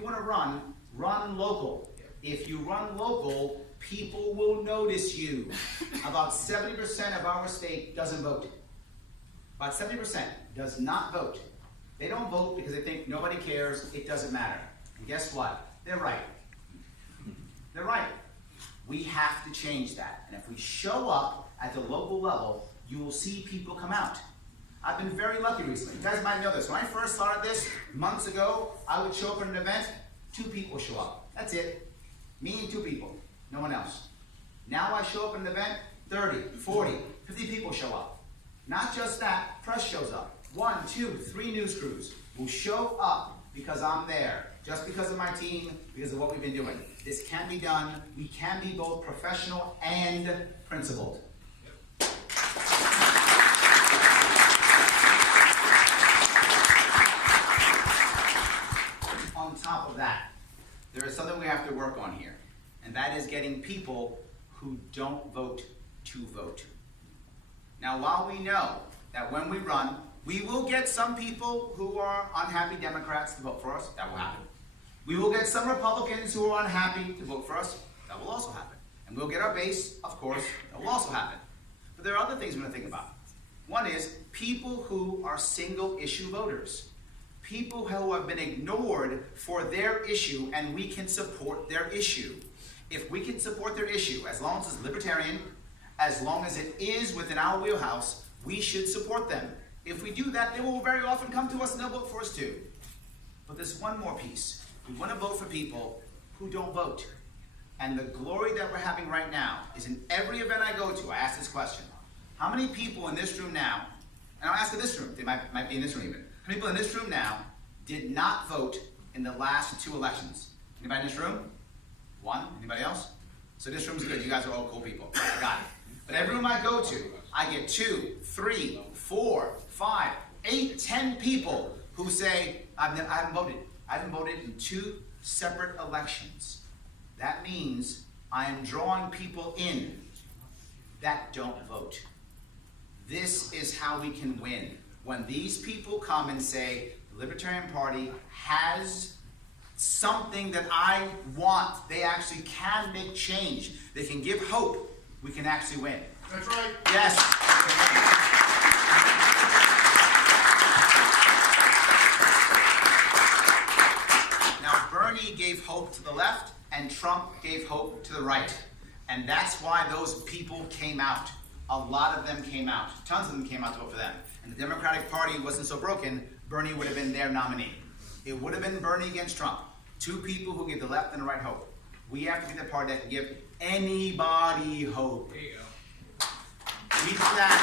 you want to run local. If you run local, people will notice you. About 70% of our state doesn't vote. About 70% does not vote. They don't vote because they think nobody cares, it doesn't matter. And guess what? They're right. They're right. We have to change that. And if we show up at the local level, you will see people come out. I've been very lucky recently. You guys might know this. When I first started this months ago, I would show up at an event, 2 people show up. That's it. Me and 2 people. No one else. Now I show up at an event, 30, 40, 50 people show up. Not just that, press shows up. 1, 2, 3 news crews will show up because I'm there. Just because of my team, because of what we've been doing. This can be done. We can be both professional and principled. On top of that, there is something we have to work on here, and that is getting people who don't vote to vote. Now, while we know that when we run, we will get some people who are unhappy Democrats to vote for us. That will happen. We will get some Republicans who are unhappy to vote for us. That will also happen. And we'll get our base, of course. That will also happen. But there are other things we're going to think about. One is people who are single-issue voters. People who have been ignored for their issue, and we can support their issue. If we can support their issue, as long as it's libertarian, as long as it is within our wheelhouse, we should support them. If we do that, they will very often come to us and they'll vote for us too. But there's one more piece. We want to vote for people who don't vote. And the glory that we're having right now is in every event I go to, I ask this question. How many people in this room now, and I'll ask in this room, they might be in this room even, how many people in this room now did not vote in the last 2 elections? Anybody in this room? 1? Anybody else? So this room's good. You guys are all cool people. I got it. But every room I go to, I get 2, 3, 4, 5, 8, 10 people who say, I haven't voted. I haven't voted in 2 separate elections. That means I am drawing people in that don't vote. This is how we can win. When these people come and say, the Libertarian Party has something that I want, they actually can make change, they can give hope, we can actually win. That's right. Yes. Now, Bernie gave hope to the left, and Trump gave hope to the right. And that's why those people came out. A lot of them came out. Tons of them came out to vote for them. And the Democratic Party wasn't so broken, Bernie would have been their nominee. It would have been Bernie against Trump. 2 people who give the left and the right hope. We have to be the party that can give anybody hope. There you go. We do that.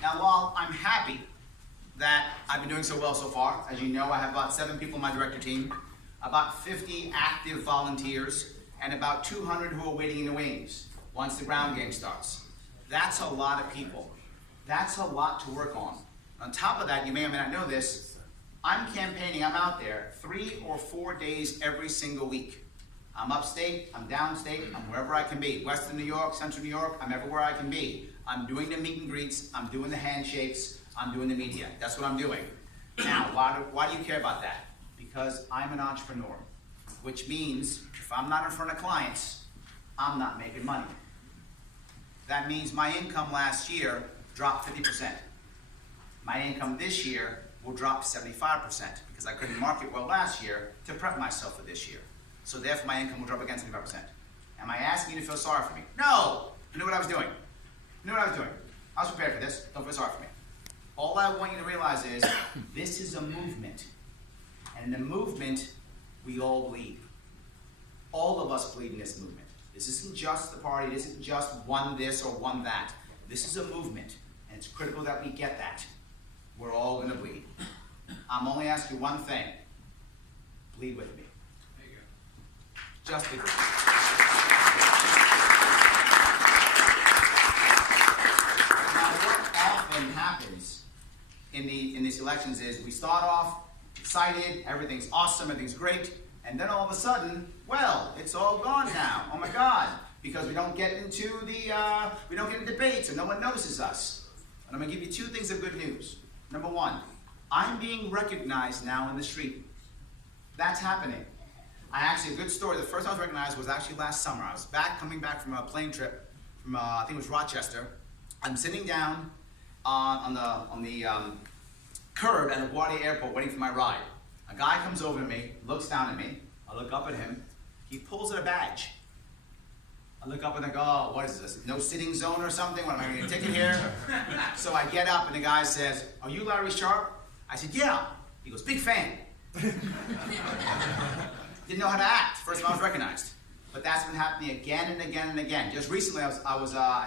Now, while I'm happy that I've been doing so well so far, as you know, I have about 7 people in my director team, about 50 active volunteers, and about 200 who are waiting in the wings once the ground game starts. That's a lot of people. That's a lot to work on. On top of that, you may or may not know this, I'm campaigning, I'm out there 3 or 4 days every single week. I'm upstate, I'm downstate, I'm wherever I can be. Western New York, Central New York, I'm everywhere I can be. I'm doing the meet and greets, I'm doing the handshakes, I'm doing the media. That's what I'm doing. Now, why do you care about that? Because I'm an entrepreneur, which means if I'm not in front of clients, I'm not making money. That means my income last year dropped 50%. My income this year will drop 75% because I couldn't market well last year to prep myself for this year. So therefore my income will drop again 75%. Am I asking you to feel sorry for me? No! You knew what I was doing. You knew what I was doing. I was prepared for this. Don't feel sorry for me. All I want you to realize is this is a movement. And in the movement, we all bleed. All of us bleed in this movement. This isn't just the party. This isn't just one this or one that. This is a movement. And it's critical that we get that. We're all going to bleed. I'm only asking you one thing. Bleed with me. There you go. Just bleed with me. Now, what often happens in these elections is we start off excited, everything's awesome, everything's great, and then all of a sudden, well, it's all gone now. Oh my God, because we don't get into debates and no one notices us. And I'm going to give you 2 things of good news. Number 1, I'm being recognized now in the street. That's happening. A good story, the first time I was recognized was actually last summer. I was coming back from a plane trip from, I think it was Rochester. I'm sitting down on the curb at LaGuardia Airport waiting for my ride. A guy comes over to me, looks down at me. I look up at him. He pulls out a badge. I look up and I go, oh, what is this? No sitting zone or something? What, am I going to get a ticket here? So I get up and the guy says, are you Larry Sharpe? I said, yeah. He goes, big fan. Didn't know how to act. First time I was recognized. But that's been happening again and again and again. Just recently, I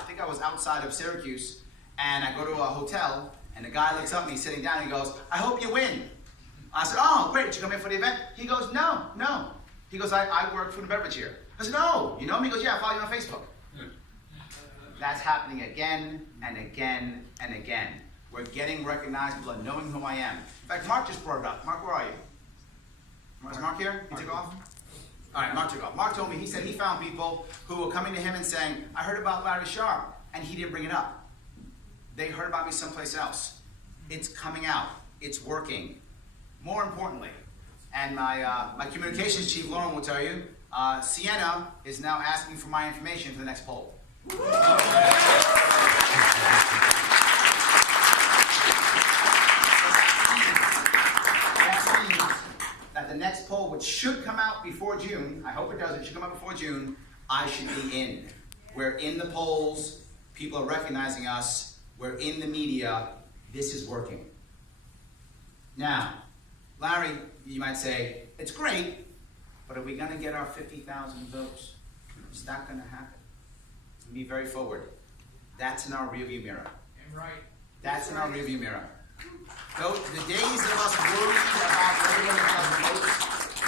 think I was outside of Syracuse, and I go to a hotel, and the guy looks up at me sitting down, and he goes, I hope you win. I said, oh, great, did you come in for the event? He goes, no. He goes, I work food and beverage here. I said, no, you know me? He goes, yeah, I follow you on Facebook. That's happening again and again and again. We're getting recognized, people are knowing who I am. In fact, Mark just brought it up. Mark, where are you? Is Mark here? He took off? All right, Mark took off. Mark told me, he said he found people who were coming to him and saying, I heard about Larry Sharpe, and he didn't bring it up. They heard about me someplace else. It's coming out. It's working. More importantly, and my communications chief, Lauren, will tell you, Sienna is now asking for my information for the next poll. That the next poll, which should come out before June, I hope it does, it should come out before June, I should be in. We're in the polls, people are recognizing us, we're in the media, this is working. Now, Larry, you might say, it's great, but are we going to get our 50,000 votes? It's not going to happen. Be very forward. That's in our rearview mirror. And right. That's in our rearview mirror. The days of us worrying about whether we're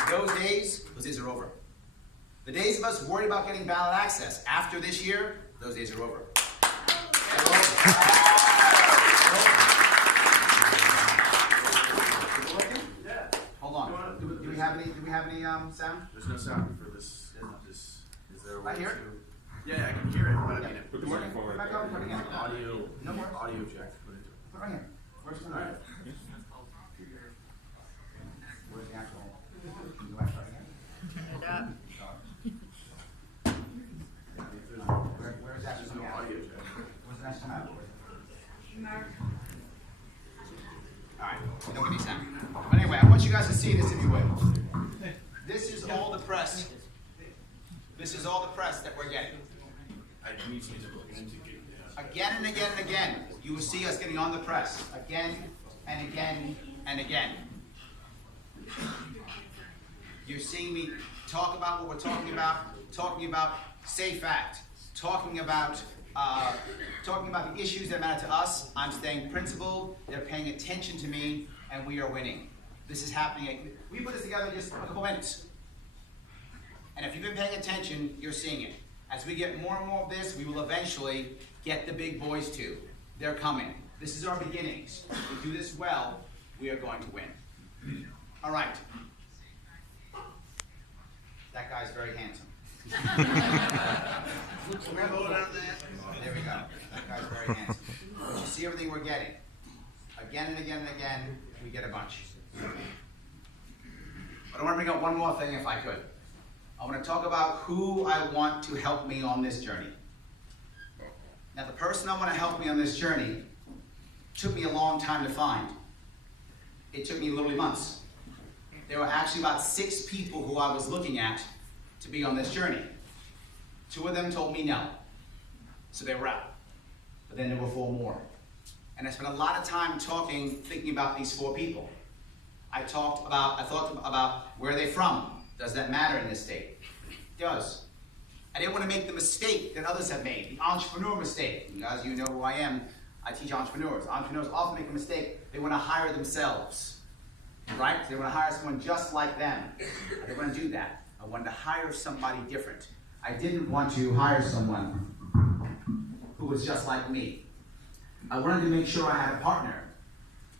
going to votes, those days are over. The days of us worried about getting ballot access after this year, those days are over. They're over. Yeah. Hold on. Do we have any sound? There's no sound for this. Is there a way Right here? to? Yeah, I can hear it, but I mean, Put the More? microphone Back right up, put it in. audio. No more? Audio jack. Put it. Put it right here. Where's the All right. Where's the actual? Can you go back again? Where's that? There's no audio jack. Where's the next time out? Alright, don't give me sound. But anyway, I want you guys to see this if you will. This is all the press. This is all the press that we're getting. I need to look into getting that. Again and again and again, you will see us getting on the press. Again and again and again. You're seeing me talk about what we're talking about safe act, talking about the issues that matter to us. I'm staying principled, they're paying attention to me, and we are winning. This is happening. We put this together in just a couple minutes. And if you've been paying attention, you're seeing it. As we get more and more of this, we will eventually get the big boys too. They're coming. This is our beginnings. If we do this well, we are going to win. All right. That guy's very handsome. There we go. That guy's very handsome. But you see everything we're getting. Again and again and again, we get a bunch. But I want to bring up one more thing if I could. I want to talk about who I want to help me on this journey. Now, the person I want to help me on this journey took me a long time to find. It took me literally months. There were actually about 6 people who I was looking at to be on this journey. 2 of them told me no, so they were out. But then there were 4 more. And I spent a lot of time thinking about these 4 people. I thought about where they're from. Does that matter in this state? It does. I didn't want to make the mistake that others have made, the entrepreneur mistake. You guys, you know who I am. I teach entrepreneurs. Entrepreneurs often make a mistake. They want to hire themselves, right? They want to hire someone just like them. I didn't want to do that. I wanted to hire somebody different. I didn't want to hire someone who was just like me. I wanted to make sure I had a partner.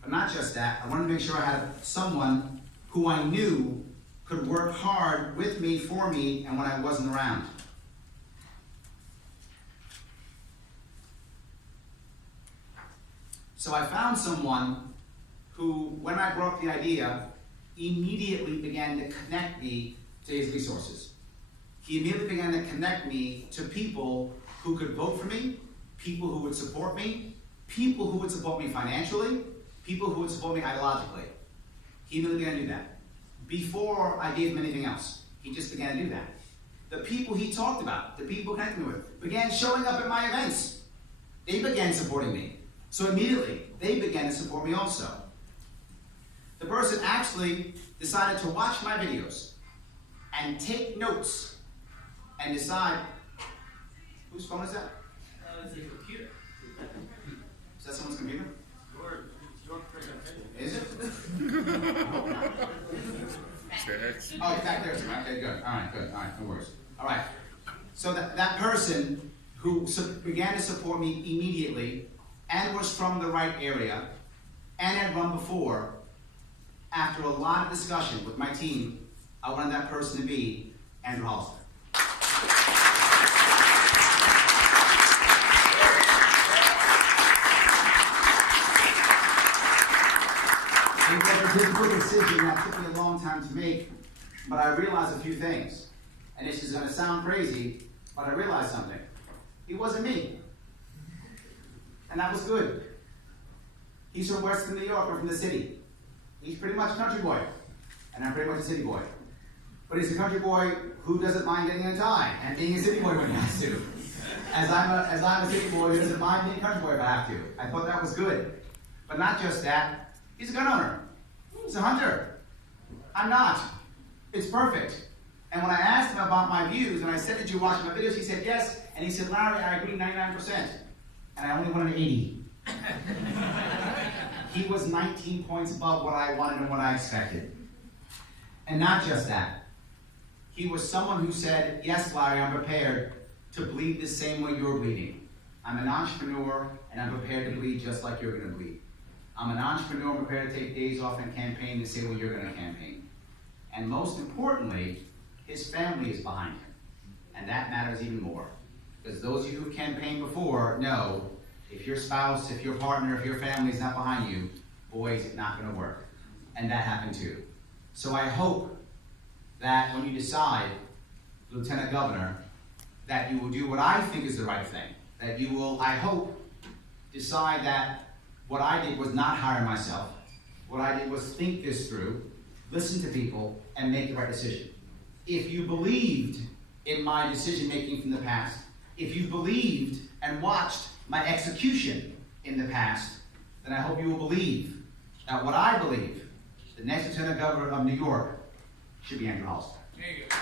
But not just that, I wanted to make sure I had someone who I knew could work hard with me, for me, and when I wasn't around. So I found someone who, when I brought up the idea, immediately began to connect me to his resources. He immediately began to connect me to people who could vote for me, people who would support me, people who would support me financially, people who would support me ideologically. He immediately began to do that. Before I gave him anything else, he just began to do that. The people he talked about, the people he connected me with, began showing up at my events. They began supporting me. So immediately, they began to support me also. The person actually decided to watch my videos and take notes and decide, whose phone is that? It's a computer. Is that someone's computer? Your presentation. Is it? Text. Oh, it's back there. Okay, good. All right, good. All right, no worries. All right. So that person who began to support me immediately and was from the right area and had run before, after a lot of discussion with my team, I wanted that person to be Andrew Hollister. It was a difficult decision that took me a long time to make, but I realized a few things. And this is going to sound crazy, but I realized something. He wasn't me. And that was good. He's from Western New York, or from the city. He's pretty much a country boy, and I'm pretty much a city boy. But he's a country boy who doesn't mind getting in a tie and being a city boy when he has to. As I'm a city boy who doesn't mind being a country boy if I have to. I thought that was good. But not just that, he's a gun owner. He's a hunter. I'm not. It's perfect. And when I asked him about my views, and I said, did you watch my videos? He said, yes. And he said, Larry, I agree 99%. And I only wanted 80. He was 19 points above what I wanted and what I expected. And not just that. He was someone who said, yes, Larry, I'm prepared to bleed the same way you're bleeding. I'm an entrepreneur, and I'm prepared to bleed just like you're going to bleed. I'm an entrepreneur, I'm prepared to take days off and campaign the same way you're going to campaign. And most importantly, his family is behind him. And that matters even more. Because those of you who campaigned before know, if your spouse, if your partner, if your family is not behind you, boys, it's not going to work. And that happened too. So I hope that when you decide, Lieutenant Governor, that you will do what I think is the right thing. That you will, I hope, decide that what I did was not hire myself. What I did was think this through, listen to people, and make the right decision. If you believed in my decision-making from the past, if you believed and watched my execution in the past, then I hope you will believe that what I believe, the next Lieutenant Governor of New York, should be Andrew Hollister. There you go.